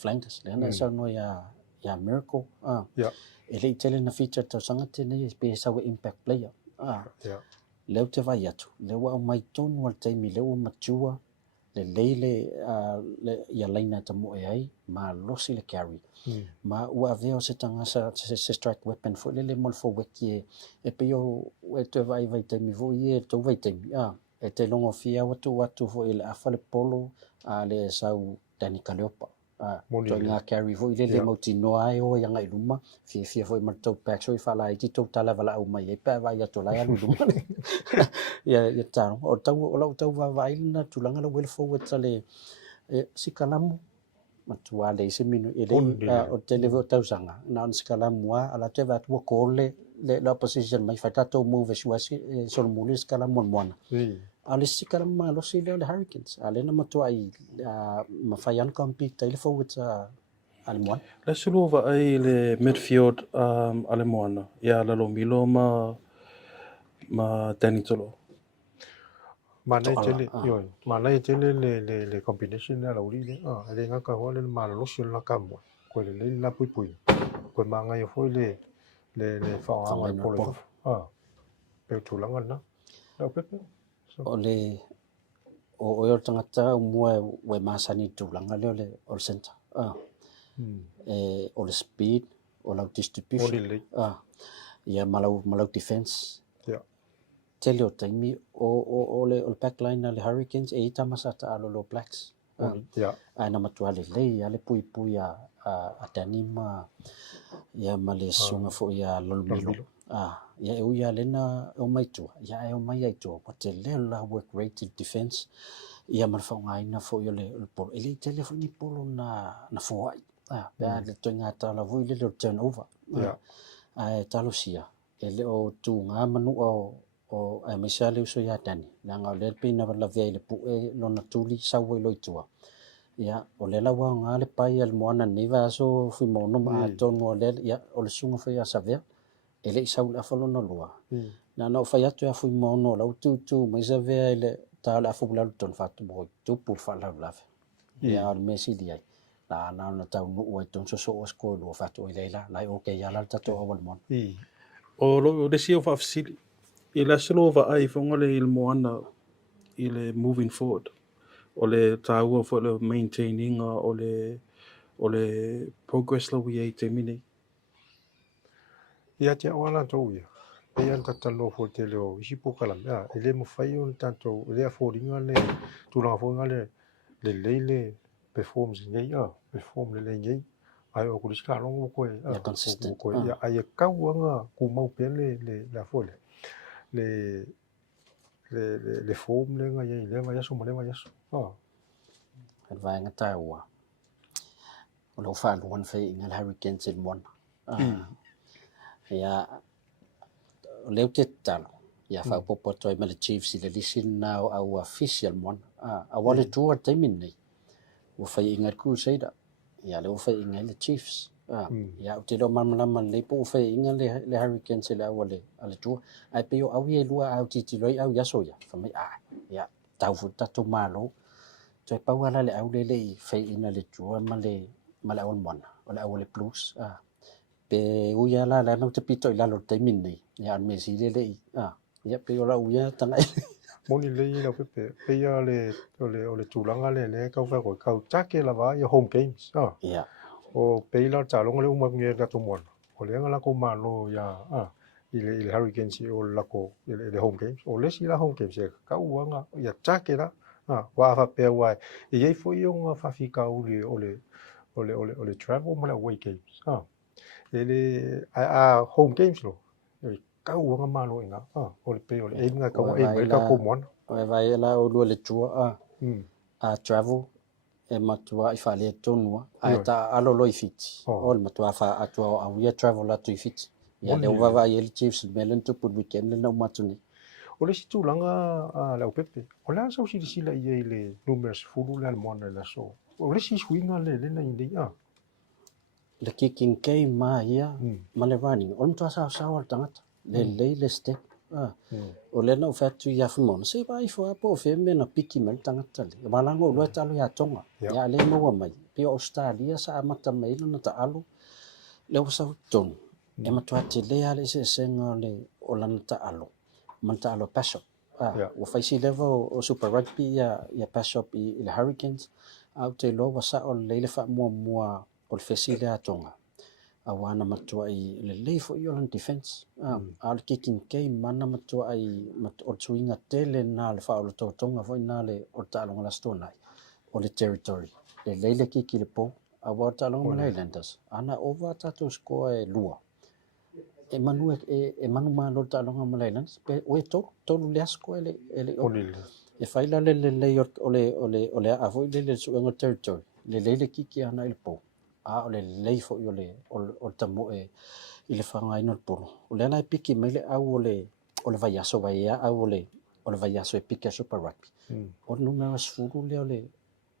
flankers le na sa no ya miracle ele tele na feature to sanga tene pe sa impact player le te vai atu le wa mai ton wal te mi le o matua le ya laina ta mo ai ma losi le carry ma ua veo se tanga se strike weapon fo le mol fo weki e pe yo e te vai te mi vo ye to vai te e te longo fia watu fo ele afale polo le sau Dani Kaleopa to nga carry vo le moti no ai o yanga iluma fia fo ma to pack so fa la ti to tala vala o mai e pe vai to la ya luma ya tano o tau vai na tulanga le well forward tale sikalamu matua le se minu ele o tele vo tau sanga na on sikalamu ala te va tu ko le opposition mai fa tato move suasi sol mulis kala mon ale sikalamu lo si le Hurricanes ale na matua ai mafayan compete tele forward almon la sulova ai le midfield alemona ya la lo milo ma Danny Tolo mana tele le combination la uri le nga ka ho le ma lo si la ka mo ko le la pui ko ma nga yo foi le fa nga polo pe tu la ngana la pepe ole o yo tangata mo we masani tu la ngale ole center ole speed ole distribution ya malau defense tele o taimi o le backline le Hurricanes e tamasata alo Blacks ana matuale le ale pui a tanima ya male sunga fo ya lolmilo ya e uya lena o maitua ya e o mai aitua ko te le la work rated defense ya mal fa ngai na fo yo le polo ele telefoni polo na fo ai ya le tonga ta la vui le turnover talosia ele o tu nga manu o misale uso ya tani nga le pina la via le pu lo na tuli sa wo lo tua ya o le la wa nga le pai al moana ni va so fu mo no ma to no le ya o le sunga fa ya savia ele sa la fa lo no lua na no fa ya to ya fu mo no la tu mai sa via ele ta la fu la ton fa tu bo tu pu fa la la ya al mesi dia la na ta no o ton so o sko lo fa to ile la o ke ya la ta to o mon o lo de si o fa fsili ila slova ai fonga le il moana ile moving forward o le taua fo le maintaining o le o le progress la ui ai te mine. Ia te awala tau ia. Pei an tatalo fo te leo isi po kalam. Ia, ele mo fai on tanto, ele a fōringa le, tūranga fōringa le leile performance ngai, perform le le ngai. Ai o kurisi ka longo koe. Ia consistent. Koe, ia, ai e kau anga ku mau pe le la fōle. Le form le ngai, le ngai aso, ma le ngai aso. At vai ngata ua. O lo fa luan fai ingal Hurricanes in one. Ia o leo te talo. Ia fa popo toi ma le Chiefs i le lisin na au official one. A wale tua taimin nei. O fai ingal Crusader. Ia le o fai ingal le Chiefs. Ia o te lo mamlama le po o fai ingal le Hurricanes le au ale tua. Ai pe o au ye lua au titi loi au yaso ia. Fa mai ia tau fu tatu malo. Toi pau ala le au le fai ina le tua ma le au mona. O le au le Blues. Pe uia la no te pito i lalo te minni. Ia me si le ia pe ora uia tanga. Moni le ila pepe. Pe ia le tūlanga le kau wha koe. Kau take la wa ia home games. Ia. O pe ila tālonga le umangia gato moana. O le anga lako malo ia i le Hurricanes o lako le home games. O le si la home games ia kau uanga ia take la. Wa fa pe wai. I ei fo i onga whawhika uli o le travel ma le away games. Ele home games lo. Kau uanga malo ina. O le pe o le einga kau e ka ko moana. O vai la o le tua a travel e matua i fa le tonua. A ta alo loi fiti. O le matua fa atua a uia travel atu i fiti. Ia le uva vai ele Chiefs melen tu put weekend le no matuni. O le si tūlanga lau pepe. O le asau si sila i le numbers fulu le almoana la so. O le si swinga le na i nei Le kicking game ma ia ma le running. O le matua sa al tangata. Le step. O le na fatu ia fumon. Se vai fo apo fe me na piki mel tangata le. Malango lo talo ya tonga. Ya le mo mai. Pio Australia sa amata mai na ta alu. Le o sa ton. E matua te le ale se senga le o la ta alu. Manta alo Pasop. O faisi level o Super Rugby ia Pasop i le Hurricanes. Au te lo wasa o leile fa mua o le fesi le atonga. Awana matua i le leifo i o le defense. A le kicking game mana matua i o tuinga tele na le fa o le tautonga fo na le o talonga la stonai. O le territory. Le leile kiki le po. A wa talonga ma Highlanders. Ana over tatu score e lua. E manu malo talonga ma Highlanders. Pe o e tolu le asko ele e faila le o le a foi le suenga territory. Le leile kiki ana il po. O le leifo i o tamo i le whanga ino polo. O le ana e piki mai le au o le vaiaso vai au o le vaiaso e piki a Super Rugby. O numera sfuru le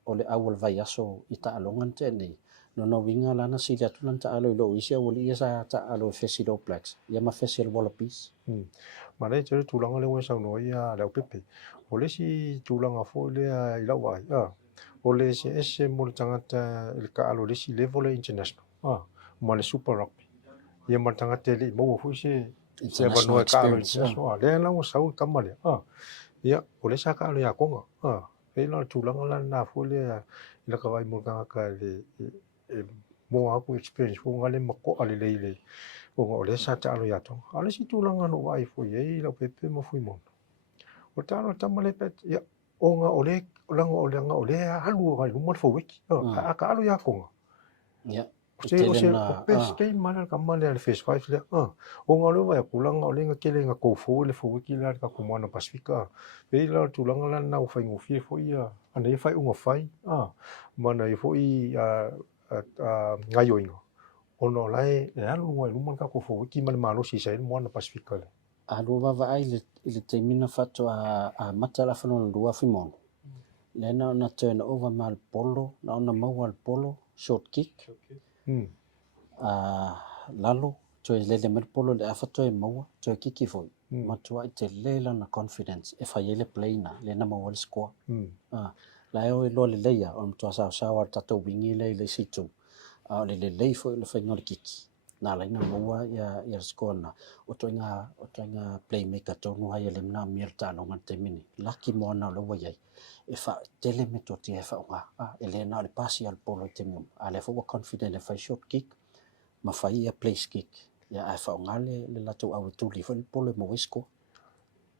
o le au o le vaiaso i ta alongan te nei. No winga lana si le atulan ta alo i lo isi o le isa ta alo fesi lo Blacks. Ia ma fesi al Wallabies. Ma le tere tūlanga le wesa no ia leo pepe. O le si tūlanga fo le i lau ai. O le ese mo le tangata le ka alo le si level international. Ma le Super Rugby. Ia ma tangata le mo fu se International experience. Le la o sau kamale. Ia o le sa ka alo ya konga. Pe la tūlanga la na fo le ila ka vai mo ka le mo aku experience fo ngale mako ale le o le sa ta alo ya to. Ale si tūlanga no vai fo ye la pepe mo fu mo. O tano tamale pet ia onga ole langa ole halu ga lu mo fo wiki. Aka alo ya konga. Ia. O best game mana ka male le face 5 le. Onga lo vai kulanga ole nga kele nga ko fo le fo wiki la ka kumana Pasifika. Pe la tūlanga la na o fai ngo fi fo ia ana e fai unga fai. Mana e fo i ngai oinga. Ono lai e alu ngai lu man ka ko fo wiki man malo si sai mo na Pasifika le. Alu va ai le termina fatto a matala fano dua fimon. Lena na turn over mal polo, na ona mau al polo, short kick. Lalo, toi le mer polo le afato e mau, toi kiki foi. Matua i te lela na confidence, e fa yele playna, le na mau al score. La e lo le leia, on tua sa ar tato wingi le situ. Le foi le fa ngol kiki. na lai na mua ia skona o toinga playmaker tonu hai le na mir ta no ngate mini lucky mo na lo wai e fa tele me to te fa nga ele na le pasi al polo te mo ale fo confident e fa shot kick ma fa ia place kick ia ai fa nga le la to au tu li fo polo mo wisco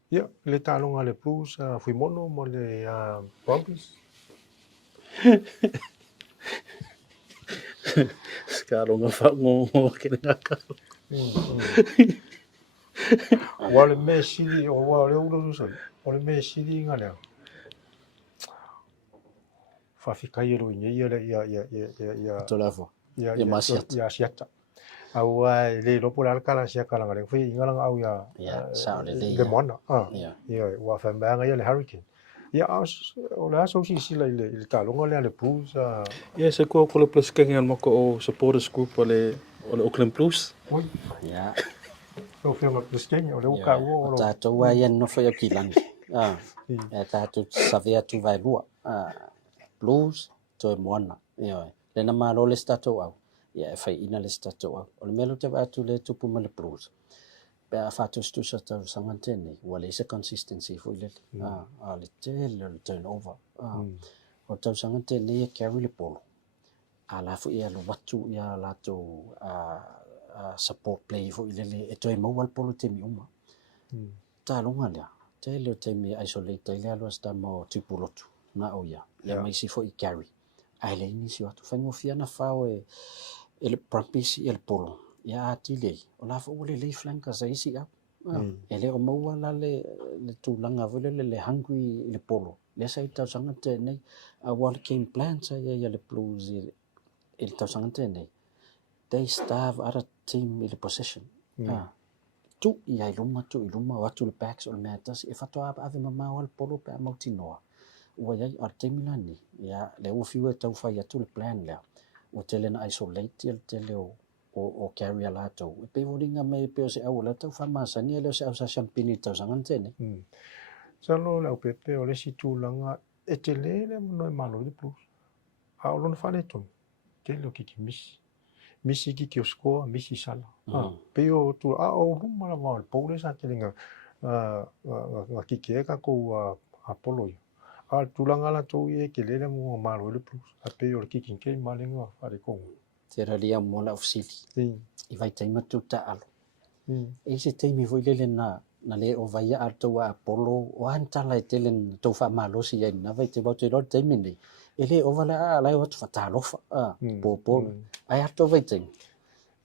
Ia, le talonga le Blues fui mono mo le Brumbies. Skalonga whango ke ngaka. Wale me siri o wale uro rusa. Wale me siri nga lea. Whawhikai ero i ia le ia to level ia ia masiata ia siata. Au le lopo la kala sia kala ngale fui ingala au ia sa le mona. ia Ia wa whambanga ia le Hurricane. Ia o le aso si sila le talonga le Blues. Ia se ko le plus kengi al moko o supporters group o le Auckland Blues. Oi, ia o whianga Christian o le uka o lo. ta to wa ia no fo kilan e ta tu savea tu vai lua Blues to e moana ia le na malo le stato au ia e fai ina le stato au o le melo te va tu le tupu ma le Blues pe a fatu stu sa tau sangantene wale se consistency fo ile le tele le turnover o tau sangantene ia carry le polo ala fo ia lo watu ia la to support play fo ile le e toi mo wal polo te mi uma ta longa le tele te mi isolate ile lo sta mo tipulotu na o ia mai si fo I carry ai le ni si watu fango fia na fao e le Brumbies e le polo ia atile o la fo le flanka sa isi a ele o maua la le tulanga vole le hungry le polo le sa ita sanga te nei a wal game plan sa ia le Blues il ta sanga te nei they starve other team in the possession tu ia iluma watu le backs o le matters e fato ave mama wal polo pe mautinoa ua iai o le taimilani ia le ua fiua e taufai atu le plan lea ua tele na isolate ia le tele o carry a latou e pe volinga mai pe o se au la tau famasani le o se au sa champini tau sanga tene Salo le au pepe o le si tūlanga e te le no e malo le Blues. A o lona whane tonu. Te leo kiki misi. Misi kiki o skoa, misi sala. Pe o tu a o ruma la wale poule sa te linga nga kiki e ka kou a polo ia. A tūlanga la tau e ke le mo malo le Blues. A pe o le kiki nkei malenga whare kongu. te ralia mo la ofsili I vai taima tu ta alo e se taimi voi lele na le o vai a tau a polo o antala e tele tau fa malo si ai na vai te bau te lor taimi nei e le o vala a lai watu fatalofa po ai a tau vai taimi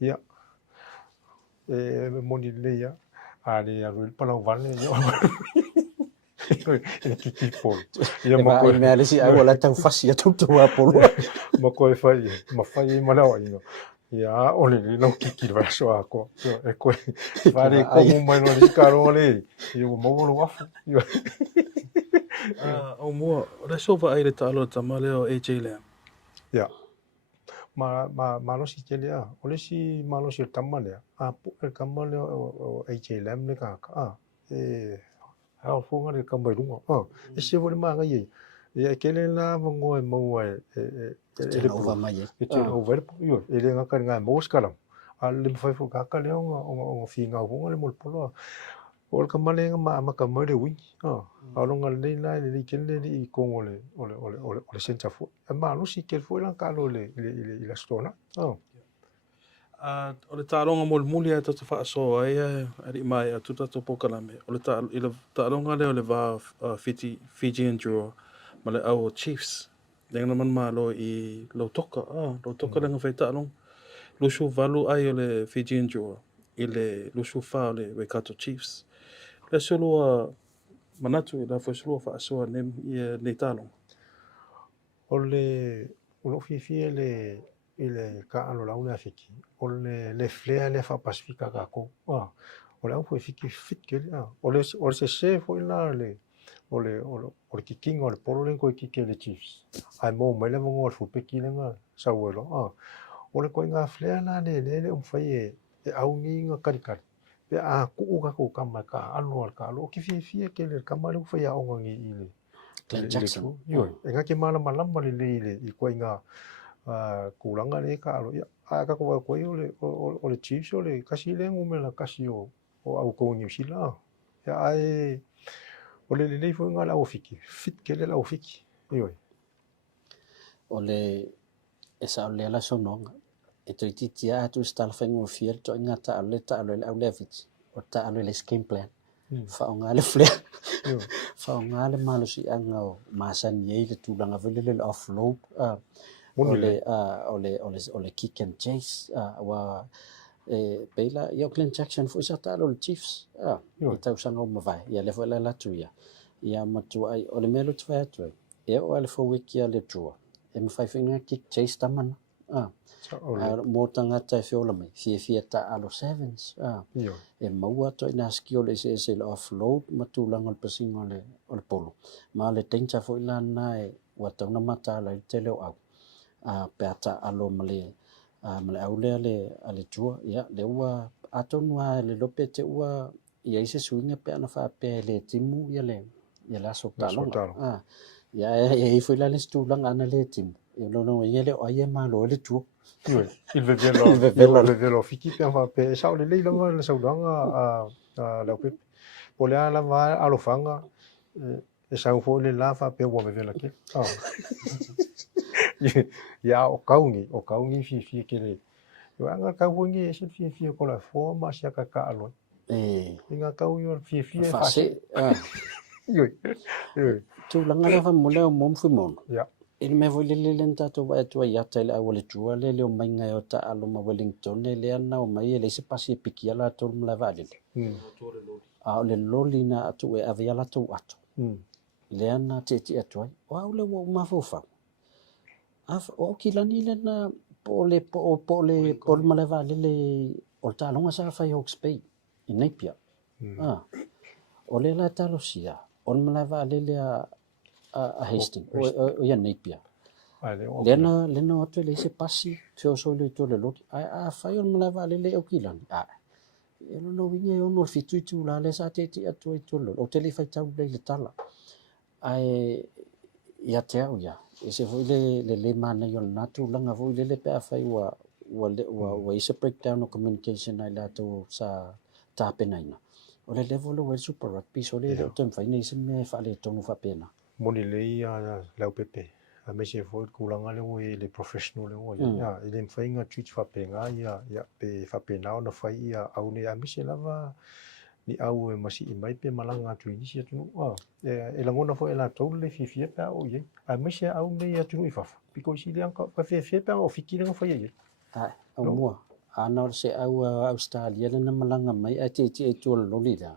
Ia. E moni le ia. A le a ruil palau vale ia. E kiki polo. Ia e vai me ale si ai wala tau fasi a tau a polo ma koe fai, ma fai malawa ino. Ia, ole le lau kiki le vaso a ko. E koe, whare kongu mai no le karonga le. Ia ua maulu wafu. O mua, o le sova ai le talo tamale o AJ Lam. Ia. Ma lo si te lea. Ole si ma lo si tamale. A pu e kamale o AJ Lam le kaka. E, hao funga le kambai runga. E se vore maa ngai ei. Ia kele la vango e maua tena over mai e tena over yo e le ngaka nga mo skala a le fai fu kaka le o finga o le mol polo o ka male ma ka mare wi a lo ngal le la le kele le I kongo le o le senta fu e ma lo si ke fu la ka lo le la stona O le tāronga mo le muli e tatu whaaso ai ari mai a tuta topo kalame. O le tāronga leo le wā Fijian draw ma le au Chiefs. Lenga man malo I Lautoka. Lautoka lenga whai tāronga. Lusu valu ai o le Fijian draw I le lusu wha o le Waikato Chiefs. Le solua manatu I la whai solua whaaso nei tāronga. o lo fi le ka alo la una fiki o le flea le fa pasifika ka ko o le au fiki fit ke o le se fo la le o le kiking o le polo le ko kike le Chiefs ai mo mai le mo o fu peki le nga sa welo o le ko nga flea na le fai e au ngi nga karikari pe a ku ka ma ka alo ka lo ki fi ke le ka ma le fai a o ngi ile Glenn Jackson yo e nga ke mala malamba le I ko nga kulanga le ka alo ka ko ko o le Chiefs o le kasi le ngumela kasi o au ko New Zealand ya ai o le fo ngala o fiki fit ke le la o fiki ioi O le e sa o le ala sononga. E toi titia atu stala whaingo fiel to inga ta ale le au levits. O ta ale le scheme plan. Whaonga le flare. Whaonga le malusi anga o maasan yei le tūlanga vile le offload. O le kick and chase. Wa Beila i Auckland Jackson fu isa ta le Chiefs. I tau sanga o mawai. Ia le fwela la tu ia. Ia matua ai o le melo tu vai atu ai. E o ale fo wiki a le tua. E mawhaiwhinga kick chase tamana. Mō tangata e whiola mai. Fia ta alo sevens. E maua to ina skio le se le offload matulanga le pasinga o le polo. Ma le tencha fo ila na e watauna mata la i te leo au. Peata alo male au le tua. Ia le ua atonua le lope te ua ia ise suinga pe ana wha pe le timu ia le aso talonga. Ia e fo ila le stulanga ana le timu. E lono ia le oia malo le tua. Il velo fiki pe fa pe sa le le langa le saudanga la pe po le ala va alo fanga e sa fo le la fa pe wo me vela ke ya o kaungi fi ke le yo anga ka wongi e fi ko la forma sia ka alo inga kau yo fi fa yo tu langa le fa mole o mom fu mon ya il me voile le lenta to va to ya tele a wole tua le o mainga o ta alo ma Wellington le ana o mai le se pasi pikia la to mla vale a le loli na atu e avia la to atu le ana te atu o le wo ma fofa o kilani le na po le mala vale le o ta longa sa fa Hawke's Bay in Napier o le la talosia o mala vale le a Hastings o ia Napier lena o te le se pasi feo so le to le loti a fai o mala vale le o kilani e no winge o no fitu tu la le sa te atu to o te le fai tau le tala ai ia te au ia e se foi le mana yo natu langa foi le pe fai wa is a breakdown of communication ai la to sa ta penaina o le level o super rugby so le to fai nei se me fa le tonu fa pena moni le ia la pepe a me se foi kulanga le o le professional le o ia ile fai nga twitch fa penga ia pe fa pena o fai ia au ne a me se lava ni au e masi i mai pe malanga tu ini sia tu e la ngona fo e la tau le fifia pa o ye a me se au me ia tu i fa piko si le anka pa fifia pa o fikile nga fa ye au mua ana se au Australia le na malanga mai a te tu lo lida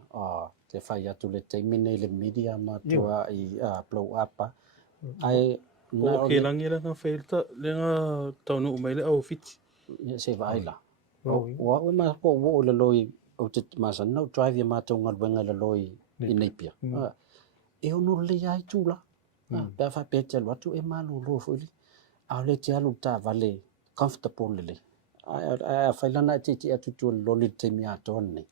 te fai atu le te mine le media ma tua i blow up ai o ke langi la nga failta le nga tonu mai le au fit se vai la o ma ko wo le loi o te masa no drive ya mato ngal wenga le loi i Napier e ono le ai tula pa fa pete lo tu e malu lo foi a le te alu ta vale comfortable le a fa lana te atu tu lo le te mi atone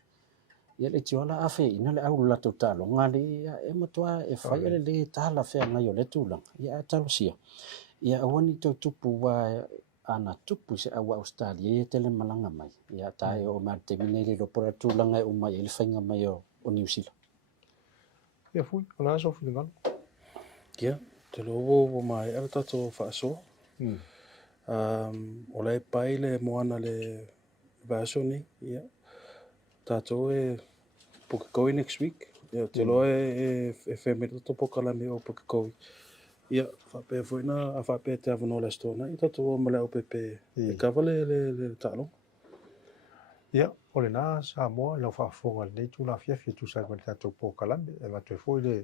ia le tiola a fe ina le au la to talo ngali e motoa e fa le tala fe nga yo le tula ia talo sia ia awani to tupu wa ana tupu se awa Australia e tele malanga mai ia tae o mate minele lo pora tulanga e umai ele fainga mai o New Zealand ia fui ona so fu ngal kia te lo wo mai ala tato fa so o le pai le moana le vasoni ia tato e Pukekoi next week ia te lo e femere to pokalami o Pukekoi ia fa pe foina a fa pe te avono la stona ita to mala o pepe e kavale le talo ia o le na sa mo lo fa fonga le tu la fia tu sa ko ta to pokalami e ma te foi le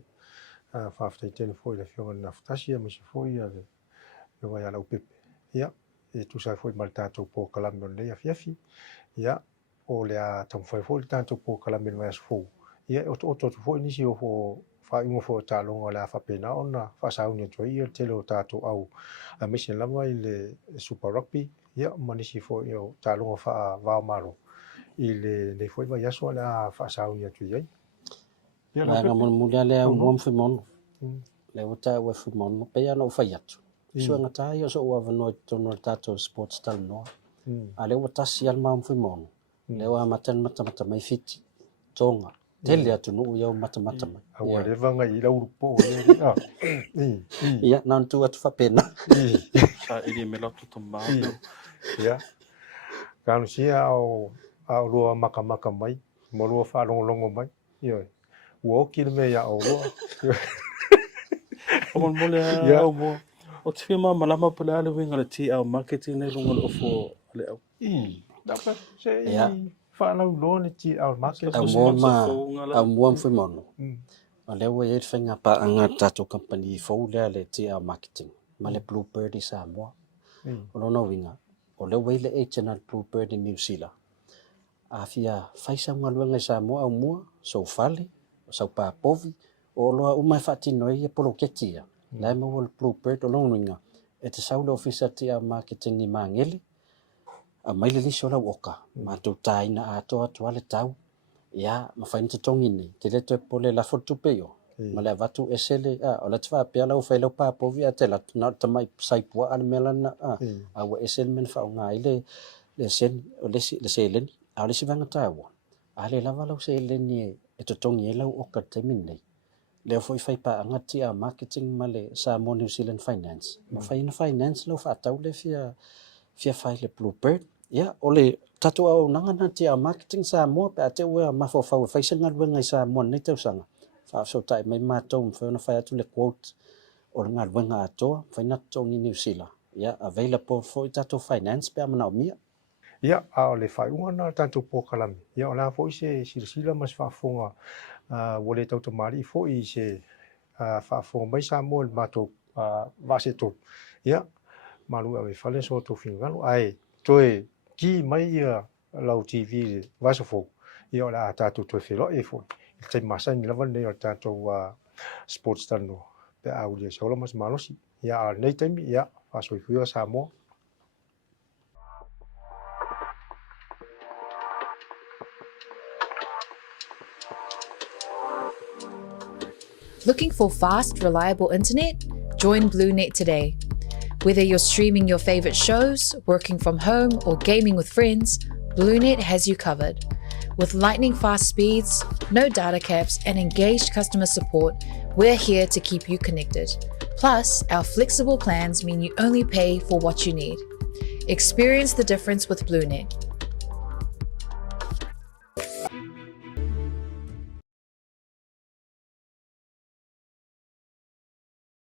fa fa te foi le fionga na ftasia mi se foi ia le lo vai ala o pepe ia e tu sa foi mal ta to pokalami le ia fia ia o le a tam foi ta to pokalami mai fo ia o to foi ni si o fo fa ingo fo talonga la fa pena ona fa sa uni to ia telo tato au a mission lava ile super rugby ia manisi fo io talonga fa va maro ile le foi va yaso la fa sa uni to ia la mon mundial e un fe mon le uta wa fe mon pe ya no fa yatu so ngata yo so wa no to no tato sports tal no a leo tasi al mam fui mon leo a mata mai fiti tonga tele atu no yo mata mai Awa le vanga I lau rupo ia nan tu atu fa pena Sa ili me lotu to mau. ya kanu sia au lua maka mai mo lua fa longo mai yo wo kil me ya o lua Omon mole Ya. au mo. O te whima malama pula ale winga le ti au marketing nei runga le ofo le au. dapat se Ya. fa lau lo ni ti au market a mua fui mon a leo e whainga pa anga tato company fo le ti a marketing ma le Bluebird I Samoa o lona winga o leo weile e channel Bluebird I New Zealand a fia faisa ngaluanga I Samoa au mua so fale o sau pa povi o loa umai whaatino e polo ketia lai mo le Bluebird o lona winga e te saule ofisa ti a marketing Ni Mangele a mai le liso lau oka ma tu taina a toa le tau ia ma fain te tongi ni te le te pole la fotu pe yo ma le vatu esele o le tfa pe lau fa lau pa po via te la na te mai sai pua al melana a wa esel men fa nga ile le sen o le se len a le sivanga tawa a le lava lau se len ni e te tongi lau oka te min nei le foi fai pa ngati a marketing ma le Samoa New Zealand Finance ma fain finance lau fa tau le fia fai le Bluebird ya ole tatu au nanga na tia marketing Samoa pe ate ua mafo fa fa singa wenga Samoa nei tau sanga fa so tai mai mato fa na fa atu le quote o nga wenga ato fa na tongi New Zealand ya available for tatu finance pe amana mia ya au le fa una tanto po kalam ya ona fo se silsila mas fa fonga wole tau to mari fo I se fa fonga mai sa mo mato va se to ya malu ave fale so to fingalu ai toe ki mai ia lau TV va so fo ya la tato to felo e fo te masa ni lava nei o tato sports tano pe au le so mas malosi ya nei temi ya fa so fu sa mo Looking for fast, reliable internet? Join BlueNet today. Whether you're streaming your favorite shows, working from home, or gaming with friends, BlueNet has you covered. With lightning fast speeds, no data caps, and engaged customer support, we're here to keep you connected. Plus, our flexible plans mean you only pay for what you need. Experience the difference with BlueNet.